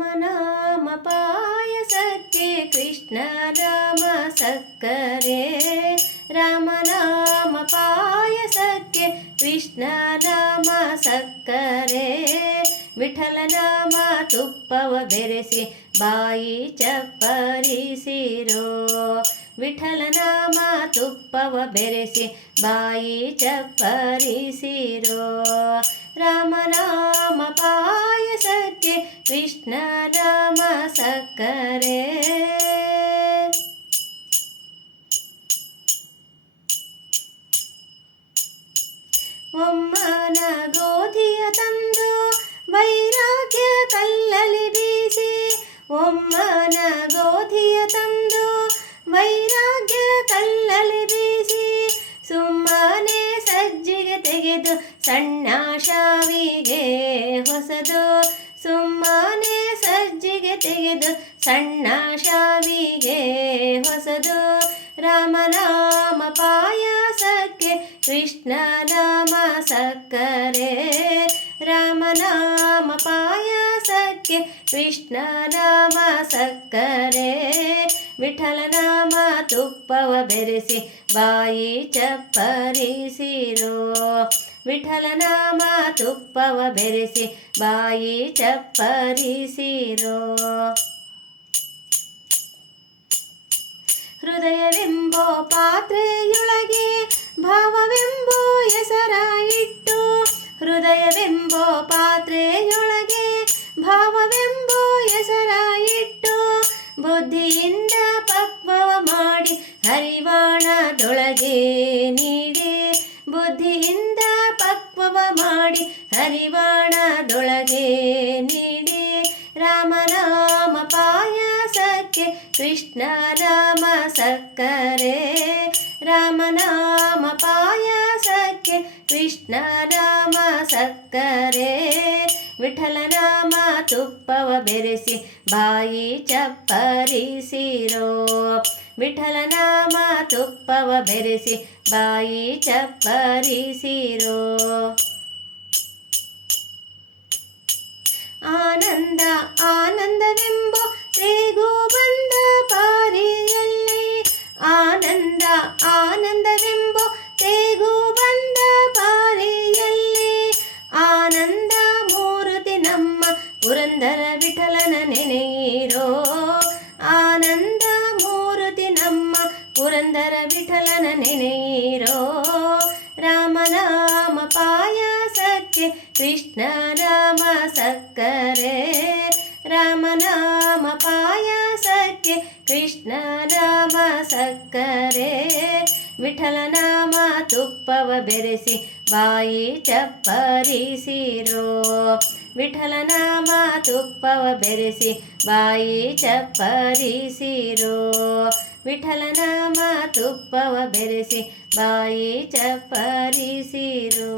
ರಾಮನಾಮ ಪಾಯಸಕ್ಕೆ ಕೃಷ್ಣ ರಾಮ ಸಕ್ಕರೆ ರಾಮನಾಮ ಪಾಯಸಕ್ಕೆ ಕೃಷ್ಣ ರಾಮ ಸಕ್ಕರೆ ವಿಠಲನಾಮ ತುಪ್ಪವ ಬೆರೆಸಿ ಬಾಯಿ ಚಪ್ಪರಿಸಿರೋ ವಿಠಲನಾಮ ತುಪ್ಪವ ಬೆರೆಸಿ ಬಾಯಿ ಚಪ್ಪರಿಸಿರೋ ರಾಮನಾಮ ಪಾಯಸಕ್ಕೆ ಕೃಷ್ಣ ರಾಮ ಸಕ್ಕರೆ. ಒಮ್ಮನ ಗೋಧಿಯ ತಂದು ವೈರಾಗ್ಯ ಕಲ್ಲಲಿ ಬೀಸಿ, ಒಮ್ಮನ ಗೋಧಿಯ ತಂದು ವೈರಾಗ್ಯ ಕಲ್ಲಲಿ ಬೀಸಿ, ಸುಮ್ಮನೆ ಸಜ್ಜಿಗೆ ತೆಗೆದು ಸಣ್ಣ ಶಾವಿಗೆ ಹೊಸದು ಸುಮ್ಮನೆ ಸಜ್ಜಿಗೆ ತೆಗೆದು ಸಣ್ಣ ಶಾವಿಗೆ ಹೊಸದು. ರಾಮನಾಮ ಪಾಯಸಕ್ಕೆ ಕೃಷ್ಣ ರಾಮ ಸಕ್ಕರೆ. ರಾಮನಾಮ ಪಾಯಸಕ್ಕೆ ಕೃಷ್ಣ ರಾಮ ಸಕ್ಕರೆ. ವಿಠಲನಾಮ ತುಪ್ಪವ ಬೆರೆಸಿ ಬಾಯಿ ಚಪ್ಪರಿಸಿರೋ. ವಿಠಲನಾಮ ತುಪ್ಪವ ಬೆರೆಸಿ, ಬಾಯಿ ಚಪ್ಪರಿಸಿರೋ. ಹೃದಯವೆಂಬೋ ಪಾತ್ರೆಯೊಳಗೆ ಭಾವವೆಂಬೋ ಹೆಸರ ಇಟ್ಟು, ಹೃದಯವೆಂಬೋ ಪಾತ್ರೆಯೊಳಗೆ ಭಾವವೆಂಬೋ ಹೆಸರ ಇಟ್ಟು, ಬುದ್ಧಿಯಿಂದ ಪಕ್ವವ ಮಾಡಿ ಹರಿವಾಣದೊಳಗೆ ನೀಡಿ, ಬುದ್ಧಿಯಿಂದ ಮಾಡಿ ಹರಿವಾಣದೊಳಗೆ ನೀಡಿ ರಾಮನಾಮ ಪಾಯಸಕ್ಕೆ ಕೃಷ್ಣ ರಾಮ ಸಕ್ಕರೆ. ರಾಮನಾಮ ಪಾಯಸಕ್ಕೆ ಕೃಷ್ಣ ರಾಮ ಸಕ್ಕರೆ. ವಿಠಲನಾಮ ತುಪ್ಪವ ಬೆರೆಸಿ ಬಾಯಿ ಚಪ್ಪರಿಸಿರೋ. ವಿಠಲನಾಮ ತುಪ್ಪವ ಬೆರೆಸಿ ಬಾಯಿ ಚಪ್ಪರಿಸಿರೋ. ಆನಂದ, ಆನಂದವೆಂಬೋ ತೇಗು ಬಂದ ಪಾರಿಯಲ್ಲಿ. ಆನಂದ, ಆನಂದವೆಂಬೋ ತೇಗು ಬಂದ ಪಾರಿಯಲ್ಲಿ. ಆನಂದ ಮೂರುತಿ ನಮ್ಮ ಪುರಂದರ ವಿಠಲನ ನೆನೆಯಿರೋ. ಆನಂದ ಮೂರುತಿ ನಮ್ಮ ಪುರಂದರ ವಿಠಲನ ನೆನೆಯಿರೋ. ಪಾಯಸಕ್ಕೆ ಕೃಷ್ಣ ರಾಮ ಸಕ್ಕರೆ ರಾಮನಾಮ ಪಾಯಸಕ್ಕೆ ಕೃಷ್ಣ ರಾಮ ಸಕ್ಕರೆ ವಿಠಲನಾಮ ತುಪ್ಪವ ಬೆರೆಸಿ ಬಾಯಿ ಚಪ್ಪರಿಸಿರೋ ವಿಠಲನಾಮ ತುಪ್ಪವ ಬೆರೆಸಿ ಬಾಯಿ ಚಪ್ಪರಿಸಿರೋ ವಿಠಲನಾಮ ತುಪ್ಪವ ಬೆರೆಸಿ ಬಾಯಿ ಚಪ್ಪರಿಸಿರೋ